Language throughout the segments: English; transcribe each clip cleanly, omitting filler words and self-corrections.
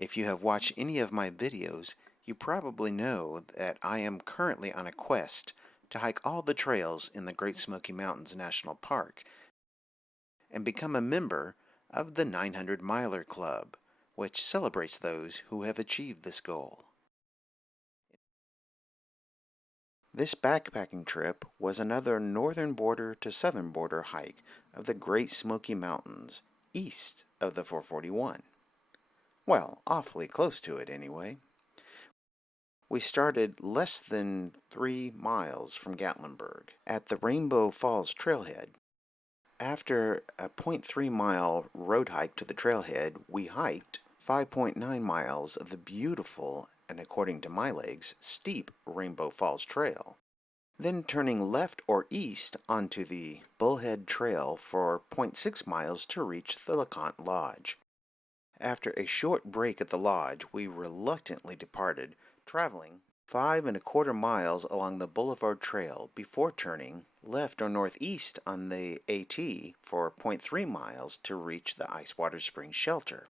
If you have watched any of my videos, you probably know that I am currently on a quest to hike all the trails in the Great Smoky Mountains National Park and become a member of the 900 Miler Club, which celebrates those who have achieved this goal. This backpacking trip was another northern border to southern border hike of the Great Smoky Mountains, east of the 441. Well, awfully close to it anyway. We started less than 3 miles from Gatlinburg at the Rainbow Falls trailhead. After a 0.3 mile road hike to the trailhead, we hiked 5.9 miles of the beautiful, and according to my legs, steep Rainbow Falls Trail. Then turning left or east onto the Bullhead Trail for 0.6 miles to reach the LeConte Lodge. After a short break at the lodge, we reluctantly departed, traveling 5.25 miles along the Boulevard Trail before turning left or northeast on the AT for 0.3 miles to reach the Icewater Springs Shelter.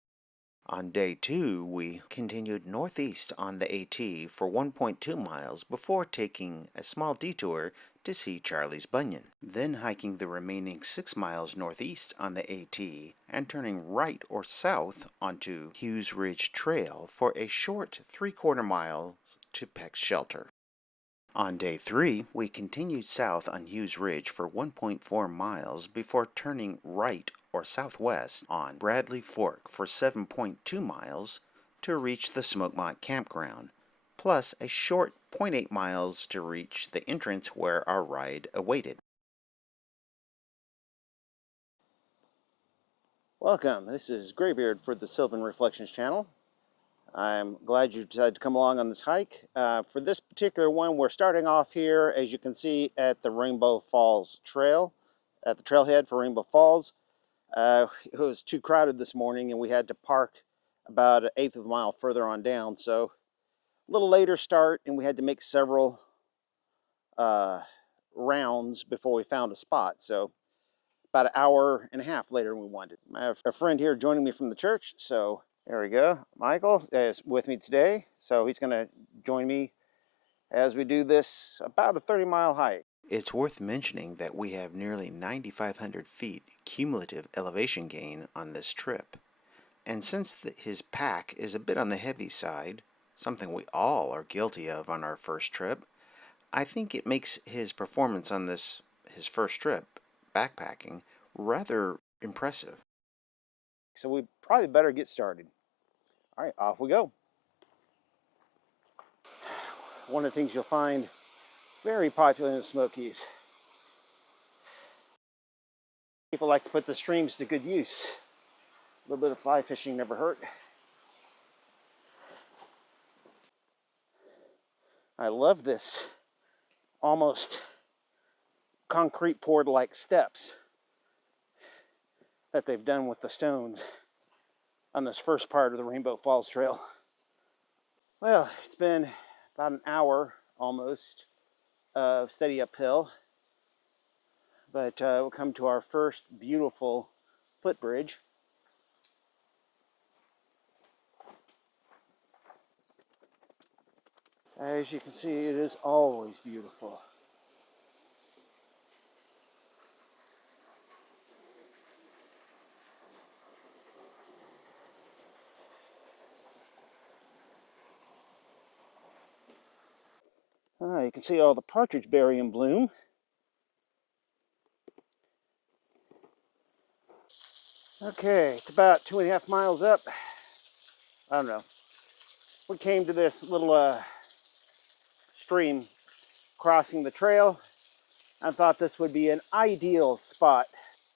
On day 2, we continued northeast on the AT for 1.2 miles before taking a small detour to see Charlie's Bunion, then hiking the remaining 6 miles northeast on the AT and turning right or south onto Hughes Ridge Trail for a short 3/4 mile to Pecks Shelter. On day 3, we continued south on Hughes Ridge for 1.4 miles before turning right or southwest on Bradley Fork for 7.2 miles to reach the Smokemont Campground, plus a short 0.8 miles to reach the entrance where our ride awaited. Welcome, this is Graybeard for the Sylvan Reflections channel. I'm glad you decided to come along on this hike. For this particular one, we're starting off here, as you can see, at the Rainbow Falls Trail, at the trailhead for Rainbow Falls. It was too crowded this morning and we had to park about 1/8 of a mile further on down, so a little later start, and we had to make several rounds before we found a spot. So about 1.5 hours later we wanted. I have a friend here joining me from the church, so there we go. Michael is with me today, so he's going to join me as we do this about a 30-mile hike. It's worth mentioning that we have nearly 9,500 feet cumulative elevation gain on this trip. And since his pack is a bit on the heavy side, something we all are guilty of on our first trip, I think it makes his performance on his first trip, backpacking, rather impressive. So we probably better get started. All right, off we go. One of the things you'll find very popular in the Smokies, people like to put the streams to good use. A little bit of fly fishing never hurt. I love this almost concrete poured like steps that they've done with the stones on this first part of the Rainbow Falls Trail. Well, it's been about 1 hour almost of steady uphill, but we'll come to our first beautiful footbridge. As you can see, it is always beautiful. You can see all the partridge berry in bloom. Okay, it's about 2.5 miles up. I don't know. We came to this little stream crossing the trail. I thought this would be an ideal spot.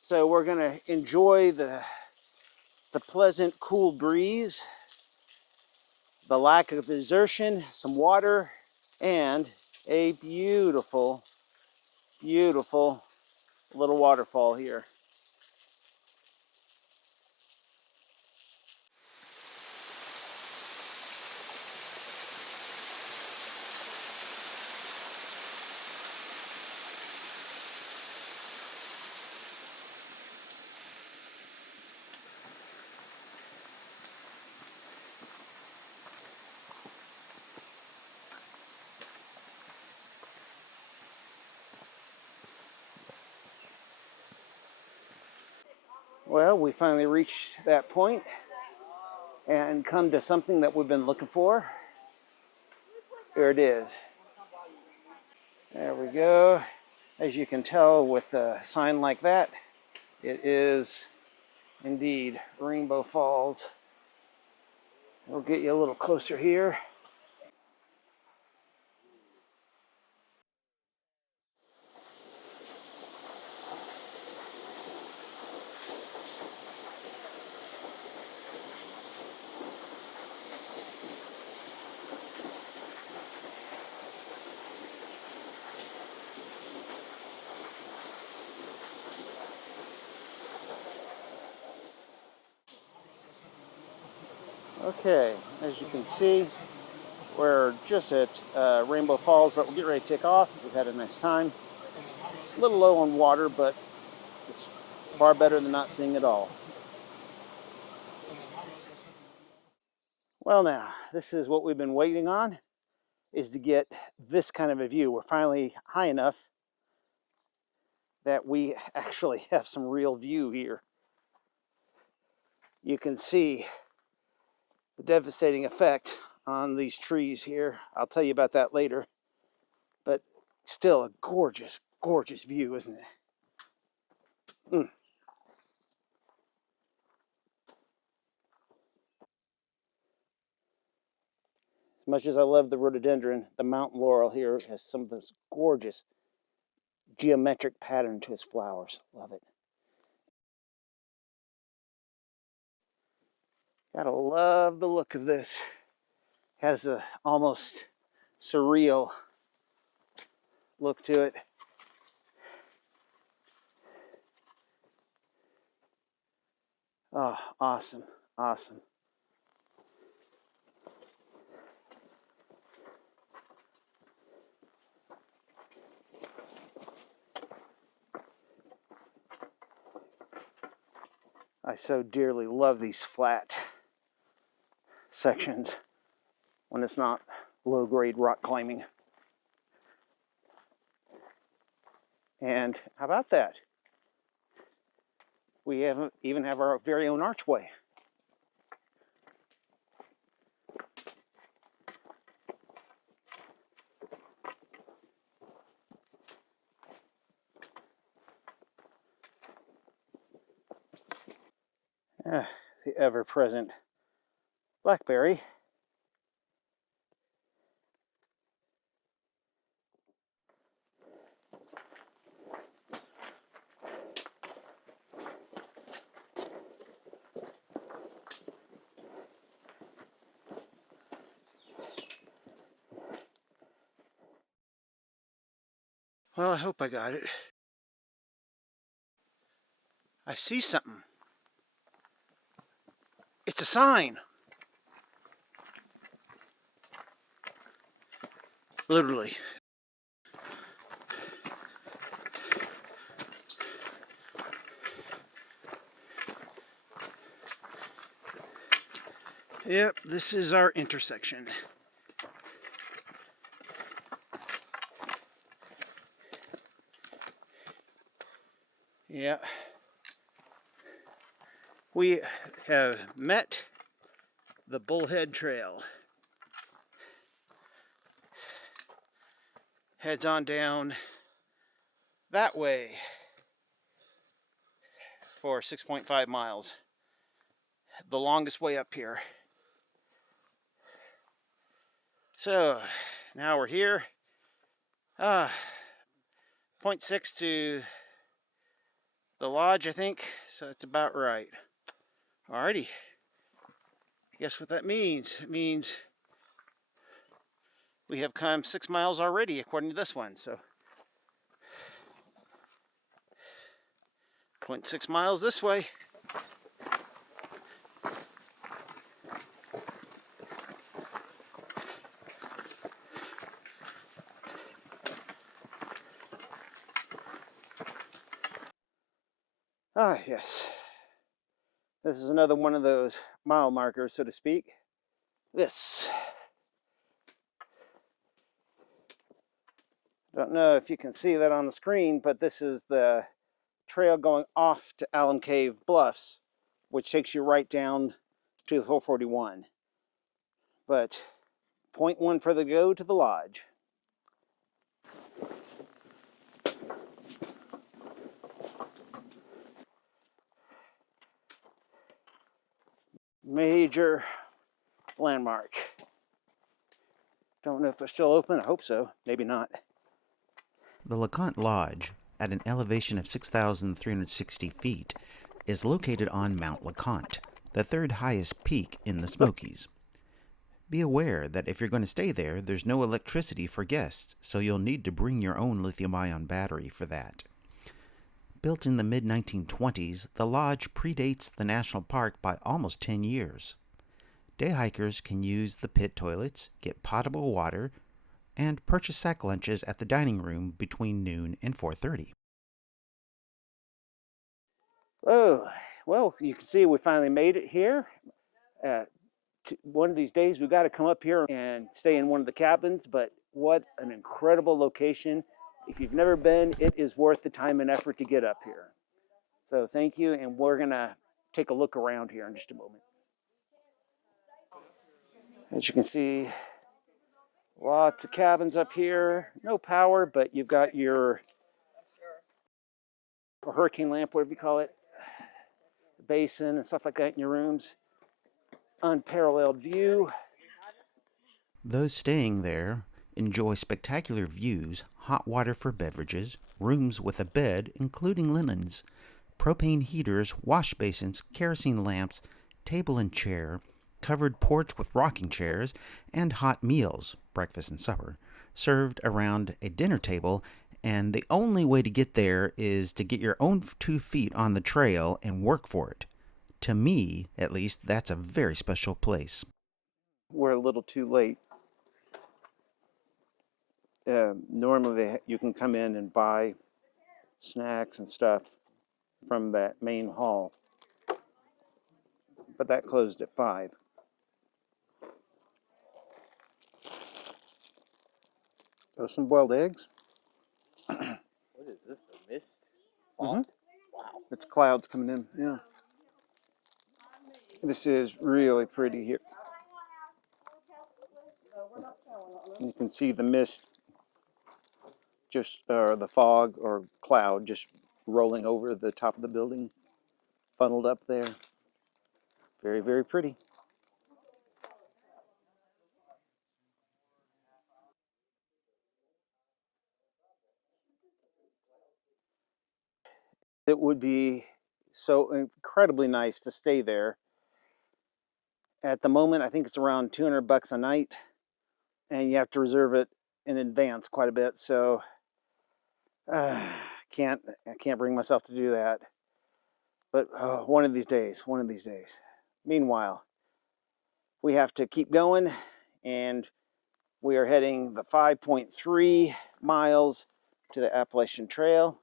So we're gonna enjoy the pleasant, cool breeze, the lack of desertion, some water, and a beautiful, beautiful little waterfall here. Well, we finally reached that point and come to something that we've been looking for. Here it is. There we go. As you can tell with a sign like that, it is indeed Rainbow Falls. We'll get you a little closer here. Okay, as you can see, we're just at Rainbow Falls, but we'll get ready to take off. We've had a nice time. A little low on water, but it's far better than not seeing it all. Well, now, this is what we've been waiting on, is to get this kind of a view. We're finally high enough that we actually have some real view here. You can see the devastating effect on these trees here. I'll tell you about that later. But still a gorgeous, gorgeous view, isn't it? As much as I love the rhododendron, the mountain laurel here has some of this gorgeous geometric pattern to its flowers. Love it. Gotta love the look of this. Has a almost surreal look to it. Oh, awesome, awesome. I so dearly love these flat sections when it's not low-grade rock climbing. And how about that? We even have our very own archway. The ever-present blackberry. Well, I hope I got it. I see something. It's a sign. Literally. Yep, this is our intersection. Yeah. We have met the Bullhead Trail. Heads on down that way for 6.5 miles. The longest way up here. So now we're here. 0.6 to the lodge, I think. So that's about right. Alrighty. Guess what that means? It means we have come 6 miles already, according to this one. So 0.6 miles this way. Ah, yes. This is another one of those mile markers, so to speak. This. Don't know if you can see that on the screen, but this is the trail going off to Alum Cave Bluffs, which takes you right down to the 441. But 0.1 further to go to the lodge. Major landmark. Don't know if they're still open. I hope so. Maybe not. The LeConte Lodge, at an elevation of 6,360 feet, is located on Mount LeConte, the third highest peak in the Smokies. Be aware that if you're going to stay there, there's no electricity for guests, so you'll need to bring your own lithium-ion battery for that. Built in the mid-1920s, the lodge predates the national park by almost 10 years. Day hikers can use the pit toilets, get potable water, and purchase sack lunches at the dining room between noon and 4:30. Oh, well, you can see we finally made it here. One of these days we've got to come up here and stay in one of the cabins, but what an incredible location. If you've never been, it is worth the time and effort to get up here. So thank you, and we're going to take a look around here in just a moment. As you can see, lots of cabins up here. No power, but you've got your hurricane lamp, whatever you call it, basin and stuff like that in your rooms. Unparalleled view. Those staying there enjoy spectacular views, hot water for beverages, rooms with a bed including linens, propane heaters, wash basins, kerosene lamps, table and chair, covered porch with rocking chairs, and hot meals, breakfast and supper, served around a dinner table, and the only way to get there is to get your own 2 feet on the trail and work for it. To me, at least, that's a very special place. We're a little too late. Normally you can come in and buy snacks and stuff from that main hall, but that closed at 5. So some boiled eggs. What is this? A mist? Mm-hmm. Wow. It's clouds coming in. Yeah. This is really pretty here. You can see the mist, or the fog or cloud just rolling over the top of the building, funneled up there. Very, very pretty. It would be so incredibly nice to stay there. At the moment, I think it's around $200 a night, and you have to reserve it in advance quite a bit. So I can't bring myself to do that. But one of these days. Meanwhile, we have to keep going, and we are heading the 5.3 miles to the Appalachian Trail,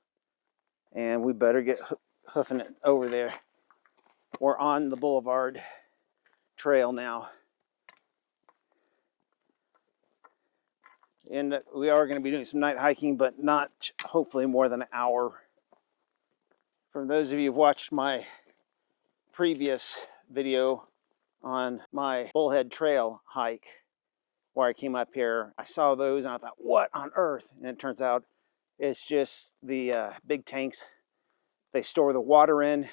and we better get hoofing it over there. We're on the Boulevard Trail now. And we are going to be doing some night hiking, but not hopefully more than an hour. For those of you who've watched my previous video on my Bullhead Trail hike, where I came up here, I saw those and I thought, what on earth? And it turns out it's just the big tanks they store the water in.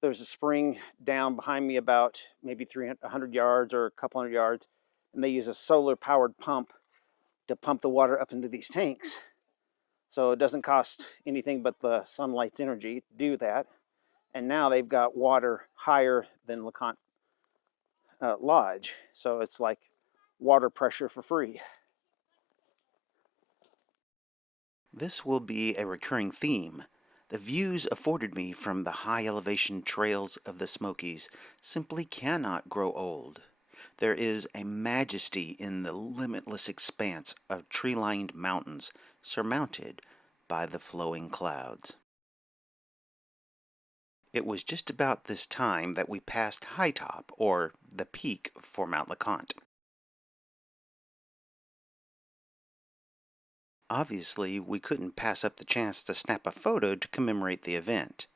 There's a spring down behind me about maybe 100 yards or a couple hundred yards, and they use a solar powered pump to pump the water up into these tanks. So it doesn't cost anything but the sunlight's energy to do that. And now they've got water higher than LeConte Lodge. So it's like water pressure for free. This will be a recurring theme. The views afforded me from the high elevation trails of the Smokies simply cannot grow old. There is a majesty in the limitless expanse of tree-lined mountains surmounted by the flowing clouds. It was just about this time that we passed High Top, or the peak for Mount LeConte. Obviously, we couldn't pass up the chance to snap a photo to commemorate the event.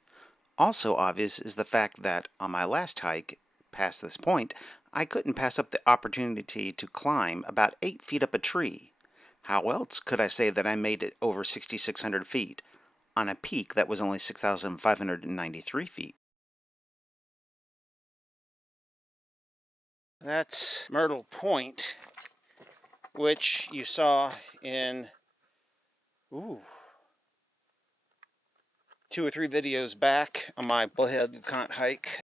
Also obvious is the fact that on my last hike past this point, I couldn't pass up the opportunity to climb about 8 feet up a tree. How else could I say that I made it over 6,600 feet on a peak that was only 6,593 feet? That's Myrtle Point, which you saw in 2 or 3 videos back on my Bullhead LeConte hike.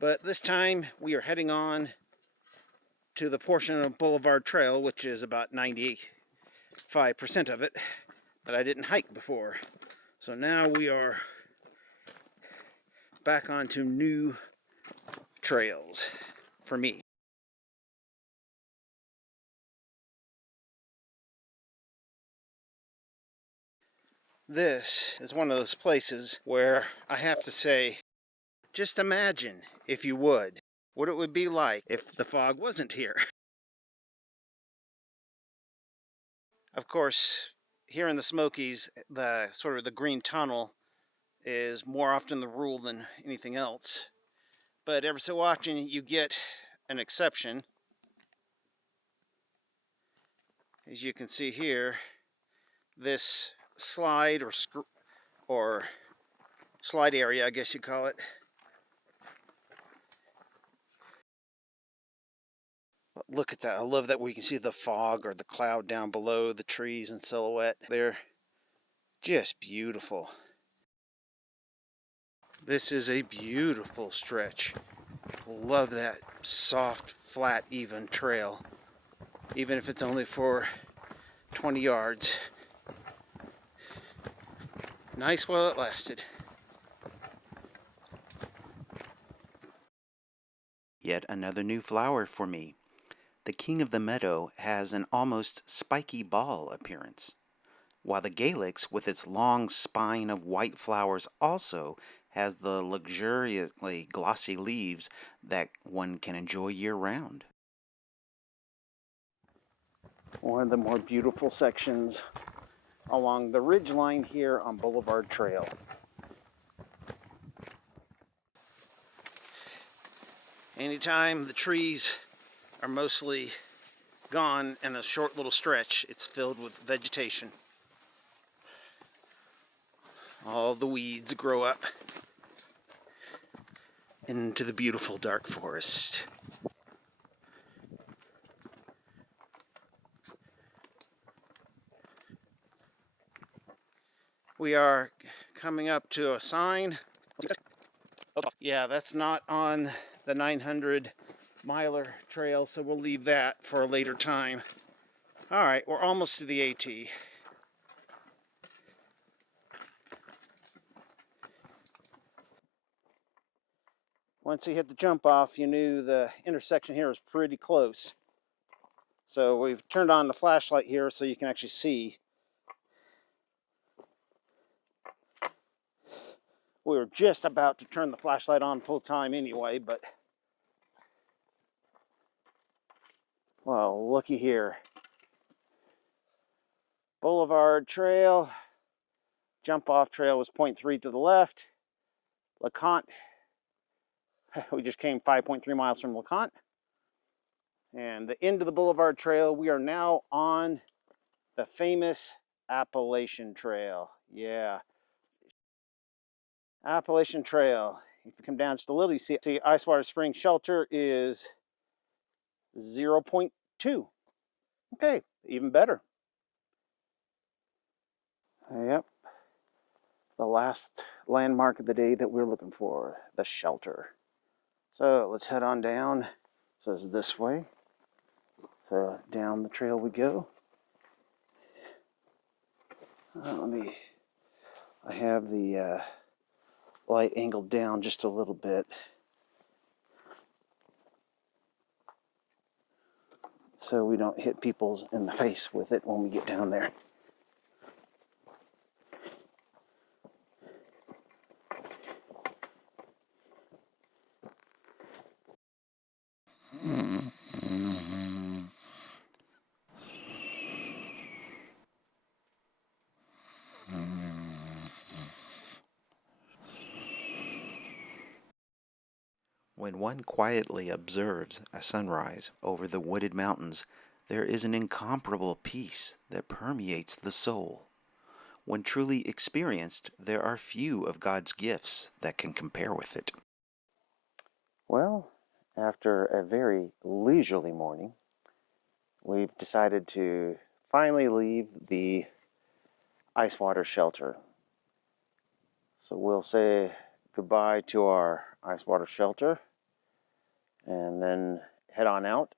But this time we are heading on to the portion of Boulevard Trail, which is about 95% of it, that I didn't hike before. So now we are back onto new trails for me. This is one of those places where I have to say, just imagine, if you would, what it would be like if the fog wasn't here. Of course, here in the Smokies, the sort of the green tunnel is more often the rule than anything else. But every so often you get an exception. As you can see here, this slide or slide area, I guess you call it. Look at that. I love that we can see the fog or the cloud down below the trees in silhouette. They're just beautiful. This is a beautiful stretch. Love that soft, flat, even trail. Even if it's only for 20 yards. Nice while it lasted. Yet another new flower for me. The king of the meadow has an almost spiky ball appearance, while the Galix, with its long spine of white flowers, also has the luxuriantly glossy leaves that one can enjoy year-round. One of the more beautiful sections along the ridge line here on Boulevard Trail. Anytime the trees are mostly gone in a short little stretch, it's filled with vegetation. All the weeds grow up into the beautiful dark forest. We are coming up to a sign. Yeah, that's not on the 900-miler trail, so we'll leave that for a later time. All right, we're almost to the AT. Once you hit the jump off, you knew the intersection here was pretty close. So we've turned on the flashlight here so you can actually see. We were just about to turn the flashlight on full time anyway, but well, looky here. Boulevard Trail, jump off trail was 0.3 to the left. LeConte, we just came 5.3 miles from LeConte. And the end of the Boulevard Trail, we are now on the famous Appalachian Trail. Yeah. Appalachian Trail. If you come down just a little, you see Icewater Springs Shelter is 0.2. Okay, even better. Yep. The last landmark of the day that we're looking for, the shelter. So let's head on down. It says this way. So down the trail we go. I have the light angled down just a little bit. So we don't hit people in the face with it when we get down there. When one quietly observes a sunrise over the wooded mountains, there is an incomparable peace that permeates the soul. When truly experienced, there are few of God's gifts that can compare with it. Well, after a very leisurely morning, we've decided to finally leave the Icewater Shelter. So we'll say goodbye to our Icewater Shelter and then head on out.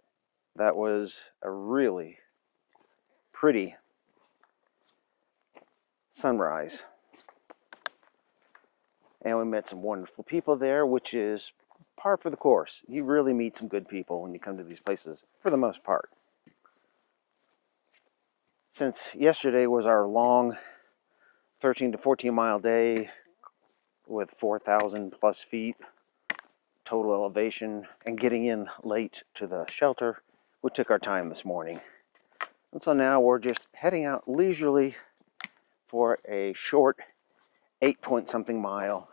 That was a really pretty sunrise. And we met some wonderful people there, which is par for the course. You really meet some good people when you come to these places, for the most part. Since yesterday was our long 13 to 14 mile day with 4,000 plus feet total elevation and getting in late to the shelter, we took our time this morning. And so now we're just heading out leisurely for a short 8-point-something mile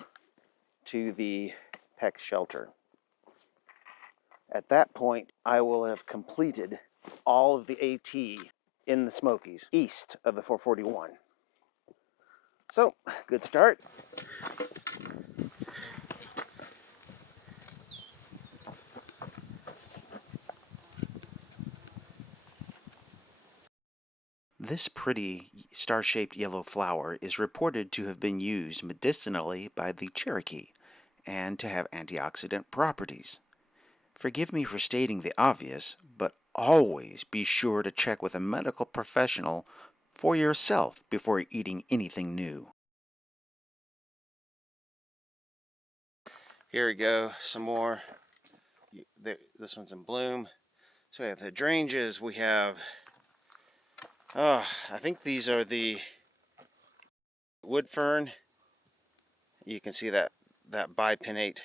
to the Peck Shelter. At that point, I will have completed all of the AT in the Smokies, east of the 441. So, good start. This pretty star-shaped yellow flower is reported to have been used medicinally by the Cherokee and to have antioxidant properties. Forgive me for stating the obvious, but always be sure to check with a medical professional for yourself before eating anything new. Here we go, some more. This one's in bloom. So we have the hydrangeas, we have, I think these are the wood fern. You can see that bipinnate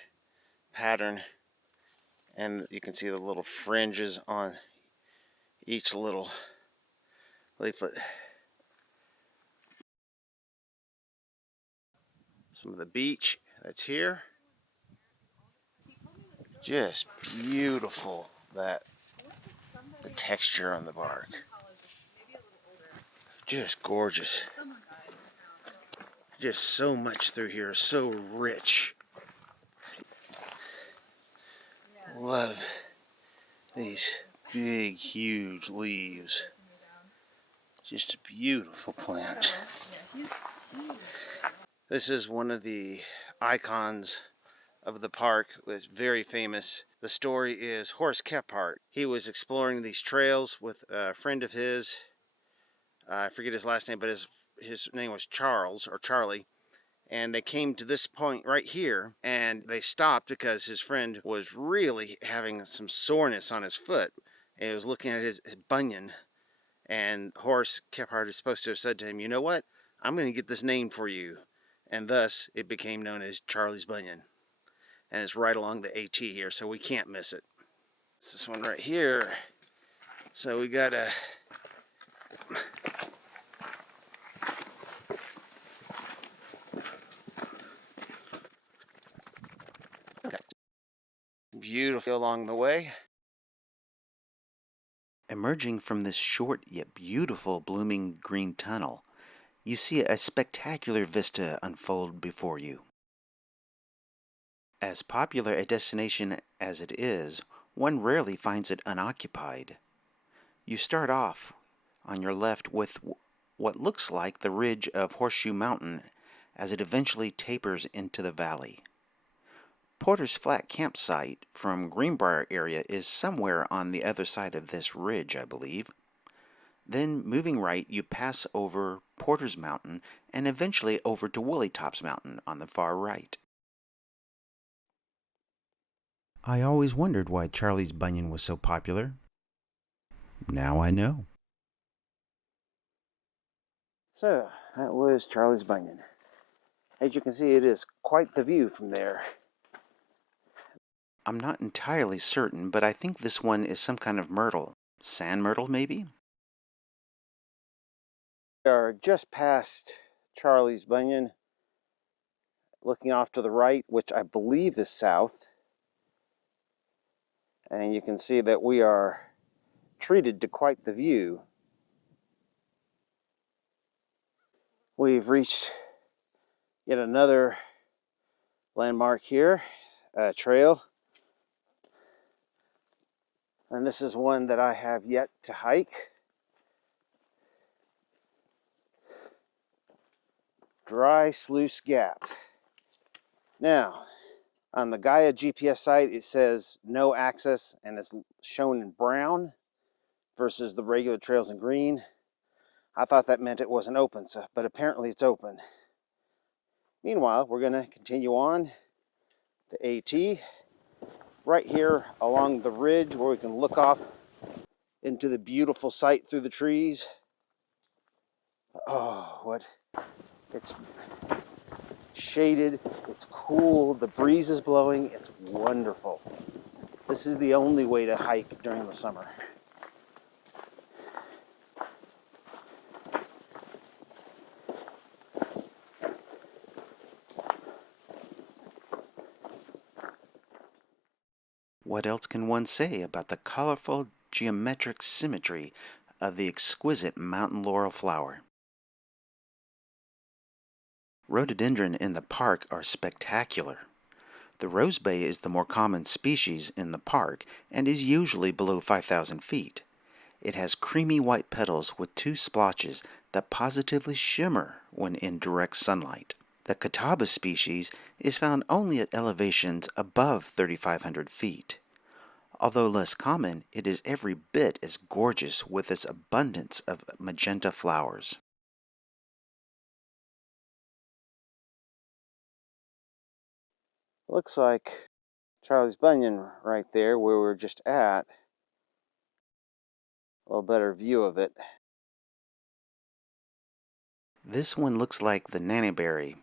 pattern, and you can see the little fringes on each little leaflet. Some of the beech that's here. Just beautiful, the texture on the bark. Just gorgeous. Just so much through here, so rich. Love these big, huge leaves. Just a beautiful plant. This is one of the icons of the park. It's very famous. The story is Horace Kephart. He was exploring these trails with a friend of his. I forget his last name, but his name was Charles or Charlie. And they came to this point right here, and they stopped because his friend was really having some soreness on his foot. And he was looking at his bunion. And Horace Kephart is supposed to have said to him, "You know what? I'm going to get this name for you." And thus, it became known as Charlie's Bunion. And it's right along the AT here, so we can't miss it. It's this one right here. So we got a... beautiful along the way. Emerging from this short yet beautiful blooming green tunnel, you see a spectacular vista unfold before you. As popular a destination as it is, one rarely finds it unoccupied. You start off on your left with what looks like the ridge of Horseshoe Mountain as it eventually tapers into the valley. Porter's Flat campsite from Greenbrier area is somewhere on the other side of this ridge, I believe. Then, moving right, you pass over Porter's Mountain and eventually over to Woolly Tops Mountain on the far right. I always wondered why Charlie's Bunion was so popular. Now I know. So, that was Charlie's Bunion. As you can see, it is quite the view from there. I'm not entirely certain, but I think this one is some kind of myrtle. Sand myrtle, maybe? We are just past Charlie's Bunion, looking off to the right, which I believe is south. And you can see that we are treated to quite the view. We've reached yet another landmark here, a trail. And this is one that I have yet to hike. Dry Sluice Gap. Now, on the Gaia GPS site, it says no access and it's shown in brown versus the regular trails in green. I thought that meant it wasn't open, but apparently it's open. Meanwhile, we're going to continue on the AT right here along the ridge where we can look off into the beautiful sight through the trees. Oh, it's shaded, it's cool, the breeze is blowing, it's wonderful. This is the only way to hike during the summer. What else can one say about the colorful geometric symmetry of the exquisite mountain laurel flower? Rhododendron in the park are spectacular. The rosebay is the more common species in the park and is usually below 5,000 feet. It has creamy white petals with 2 splotches that positively shimmer when in direct sunlight. The catawba species is found only at elevations above 3,500 feet. Although less common, it is every bit as gorgeous with its abundance of magenta flowers. Looks like Charlie's Bunion right there where we were just at. A little better view of it. This one looks like the nannyberry,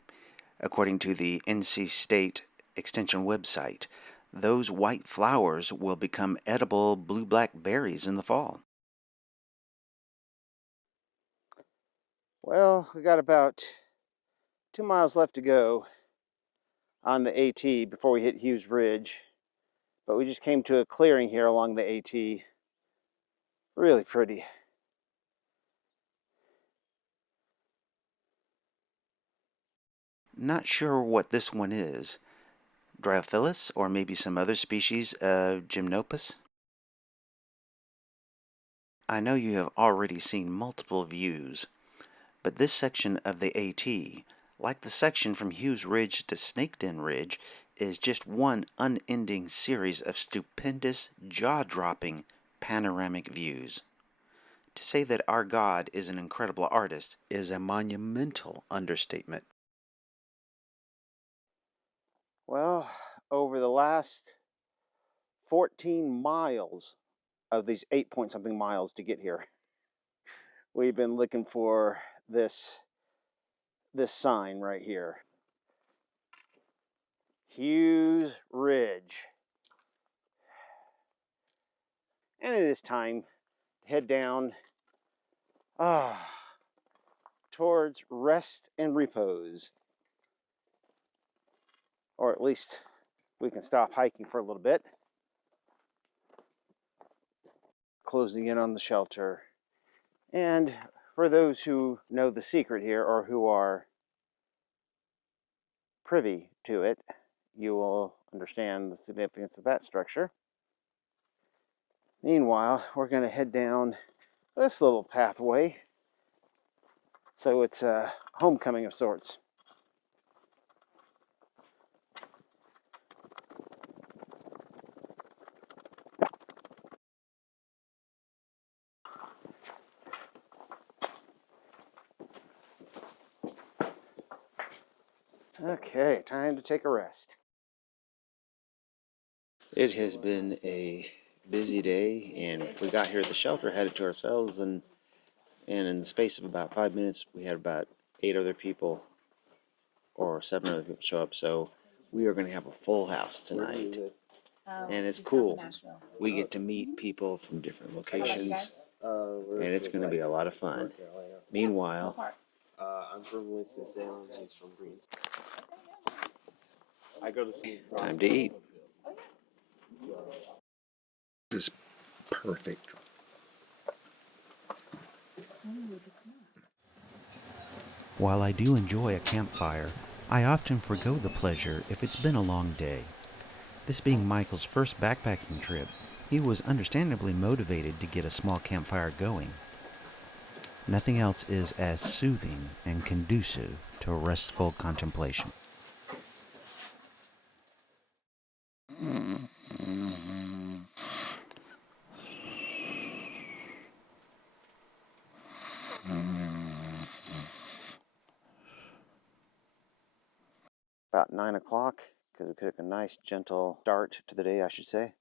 according to the NC State Extension website. Those white flowers will become edible blue-black berries in the fall. Well, we got about 2 miles left to go on the AT before we hit Hughes Ridge. But we just came to a clearing here along the AT. Really pretty. Not sure what this one is. Dryophilus, or maybe some other species of Gymnopus? I know you have already seen multiple views, but this section of the AT, like the section from Hughes Ridge to Snake Den Ridge, is just one unending series of stupendous, jaw-dropping, panoramic views. To say that our God is an incredible artist is a monumental understatement. Well, over the last 14 miles of these 8-point-something miles to get here, we've been looking for this sign right here. Hughes Ridge. And it is time to head down towards rest and repose. Or at least we can stop hiking for a little bit. Closing in on the shelter. And for those who know the secret here or who are privy to it, you will understand the significance of that structure. Meanwhile, we're going to head down this little pathway. So it's a homecoming of sorts. Okay, time to take a rest. It has been a busy day, and we got here at the shelter, had it to ourselves, and in the space of about 5 minutes, we had about 8 other people or 7 other people show up. So we are going to have a full house tonight, and it's cool. We get to meet people from different locations, and it's going to be a lot of fun. Meanwhile, I'm from Winston-Salem. He's from Green. I go to see. time to eat. perfect. While I do enjoy a campfire, I often forgo the pleasure if it's been a long day. This being Michael's first backpacking trip, he was understandably motivated to get a small campfire going. Nothing else is as soothing and conducive to restful contemplation. About 9 o'clock, because we took a nice gentle start to the day, I should say.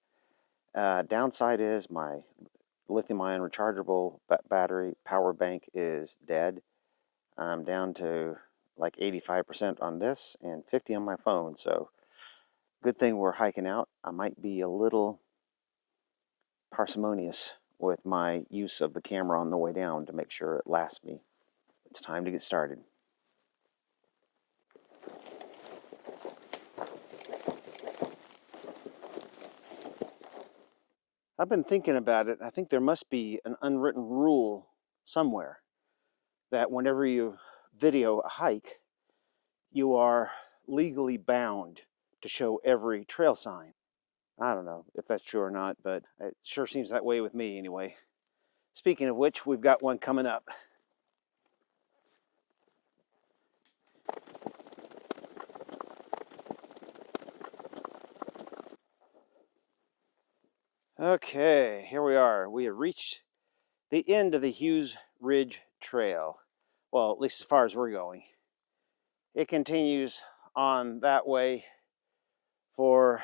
Downside is my lithium-ion rechargeable battery power bank is dead. I'm down to like 85% on this and 50 on my phone, so good thing we're hiking out. I might be a little parsimonious with my use of the camera on the way down to make sure it lasts me. It's time to get started. I've been thinking about it. I think there must be an unwritten rule somewhere that whenever you video a hike, you are legally bound to show every trail sign. I don't know if that's true or not, but it sure seems that way with me anyway. Speaking of which, we've got one coming up. Okay, here we are. We have reached the end of the Hughes Ridge Trail. Well, at least as far as we're going. It continues on that way for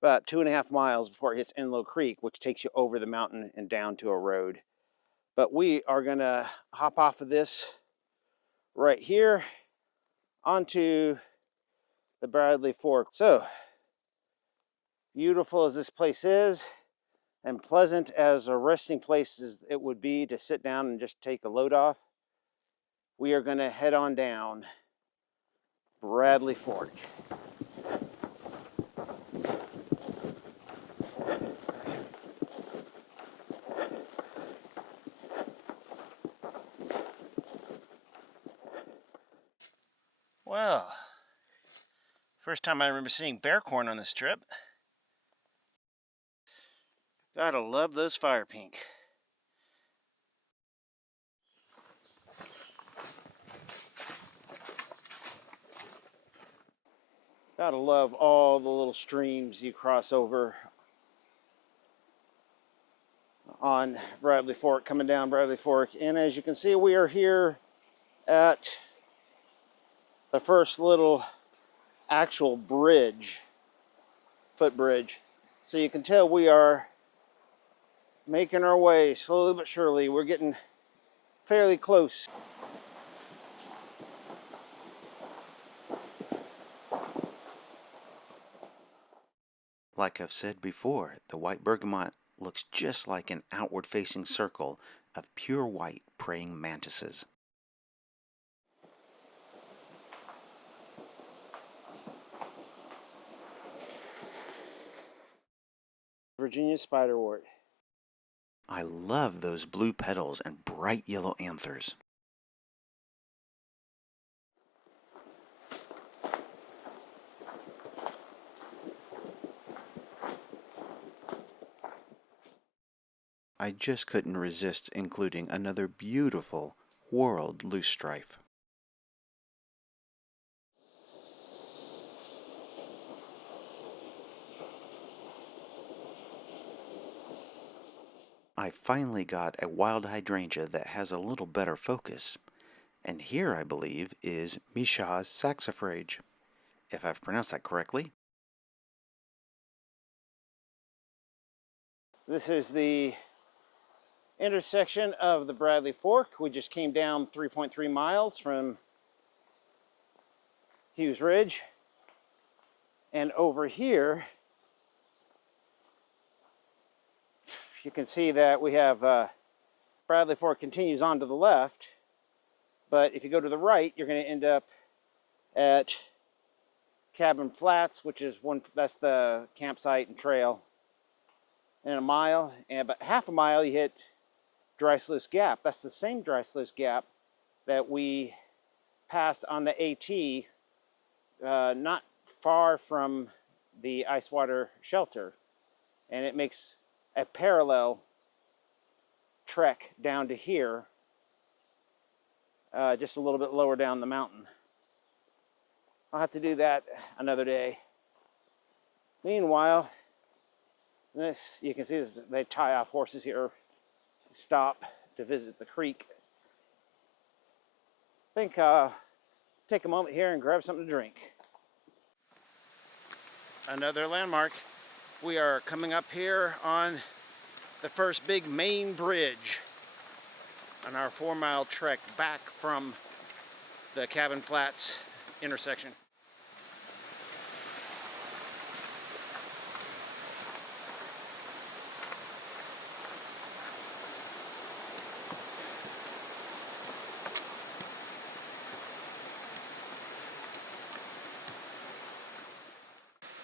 about 2.5 miles before it hits Enlow Creek, which takes you over the mountain and down to a road. But we are gonna hop off of this right here onto the Bradley Fork. So, beautiful as this place is, and pleasant as a resting place as it would be to sit down and just take a load off, we are gonna head on down Bradley Fork. Well, first time I remember seeing bear corn on this trip. Gotta love those fire pink. Gotta love all the little streams you cross over on Bradley Fork, coming down Bradley Fork. And as you can see, we are here at the first little actual bridge, footbridge. So you can tell we are making our way slowly but surely. We're getting fairly close. Like I've said before, the white bergamot looks just like an outward-facing circle of pure white praying mantises. Virginia spiderwort. I love those blue petals and bright yellow anthers. I just couldn't resist including another beautiful whorled loosestrife. I finally got a wild hydrangea that has a little better focus, and here I believe is Michaud's saxifrage, if I've pronounced that correctly. This is the intersection of the Bradley Fork. We just came down 3.3 miles from Hughes Ridge. And over here, you can see that we have Bradley Fork continues on to the left. But if you go to the right, you're going to end up at Cabin Flats, which is that's the campsite and trail. in a mile, and about half a mile you hit Dry Sluice Gap. That's the same Dry Sluice Gap that we passed on the AT, not far from the Icewater Shelter, and it makes a parallel trek down to here, just a little bit lower down the mountain. I'll have to do that another day. Meanwhile, this, you can see this, they tie off horses here, stop to visit the creek. I think take a moment here and grab something to drink. Another landmark. We are coming up here on the first big main bridge on our 4-mile trek back from the Cabin Flats intersection.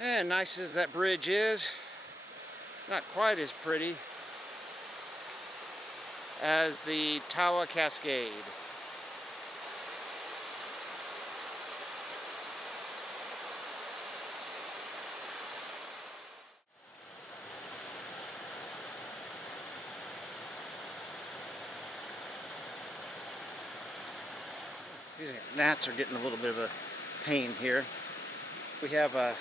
And nice as that bridge is, not quite as pretty as the Tawya Cascade. These gnats are getting a little bit of a pain here. We have a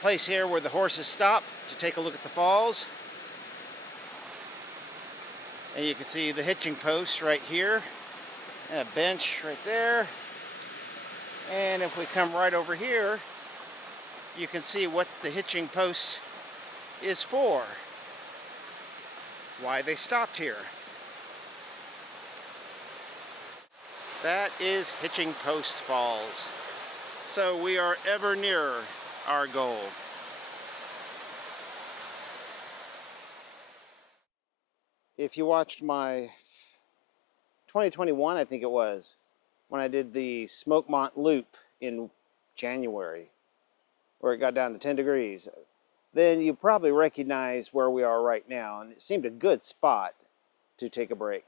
place here where the horses stop to take a look at the falls. And you can see the hitching post right here, and a bench right there. And if we come right over here, you can see what the hitching post is for, why they stopped here. That is Hitching Post Falls. So we are ever nearer our goal. If you watched my 2021, I think it was, when I did the Smokemont Loop in January, where it got down to 10 degrees, then you probably recognize where we are right now, and it seemed a good spot to take a break.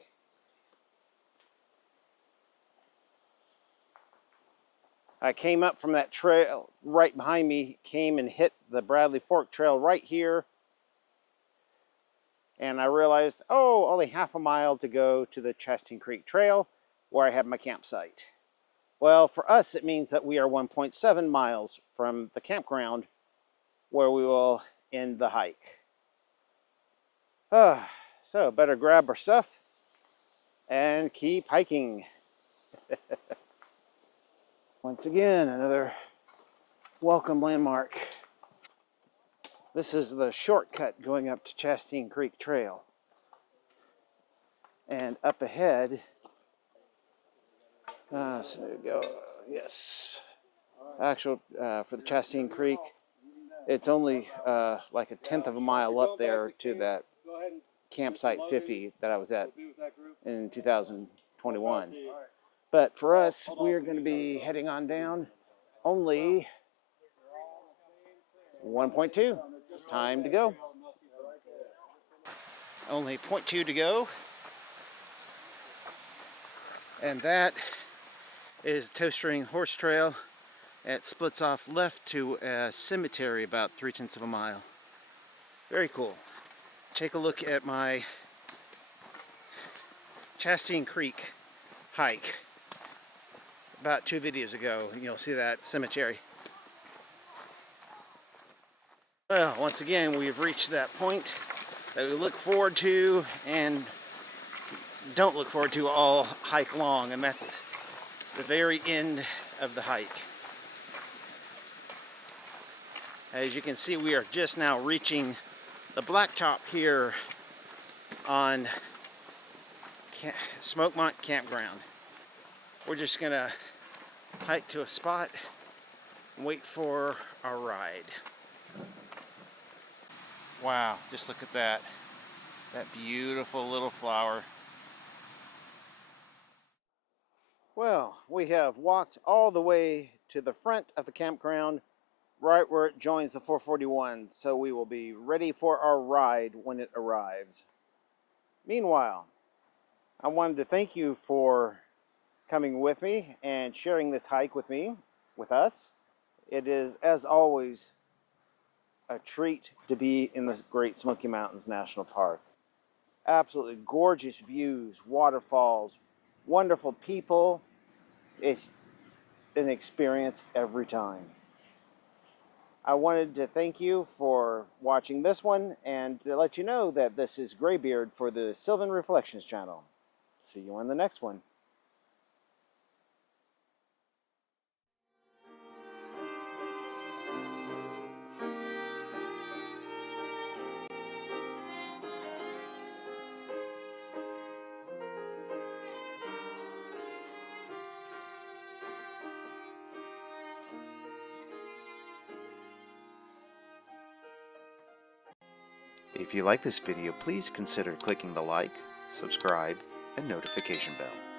I came up from that trail right behind me, came and hit the Bradley Fork Trail right here, and I realized, oh, only half a mile to go to the Chasteen Creek Trail, where I have my campsite. Well, for us, it means that we are 1.7 miles from the campground, where we will end the hike. So better grab our stuff and keep hiking. Once again, another welcome landmark. This is the shortcut going up to Chasteen Creek Trail. And up ahead, so there we go, yes. Actual, for the Chasteen Creek, it's only like a 1/10 of a mile up there to that campsite 50 that I was at in 2021. But for us, we're going to be heading on down only 1.2. Time to go. Only 0.2 to go. And that is Toe String Horse Trail. It splits off left to a cemetery about 3/10 of a mile. Very cool. Take a look at my Chasteen Creek hike about 2 videos ago, and you'll see that cemetery. Well, once again, we've reached that point that we look forward to and don't look forward to all hike long, and that's the very end of the hike. As you can see, we are just now reaching the blacktop here on Smokemont Campground. We're just gonna hike to a spot and wait for our ride. Wow, just look at that. That beautiful little flower. Well, we have walked all the way to the front of the campground, right where it joins the 441, so we will be ready for our ride when it arrives. Meanwhile, I wanted to thank you for coming with me and sharing this hike with me, with us. It is, as always, a treat to be in the Great Smoky Mountains National Park. Absolutely gorgeous views, waterfalls, wonderful people. It's an experience every time. I wanted to thank you for watching this one and to let you know that this is Graybeard for the Sylvan Reflections channel. See you on the next one. If you like this video, please consider clicking the like, subscribe, and notification bell.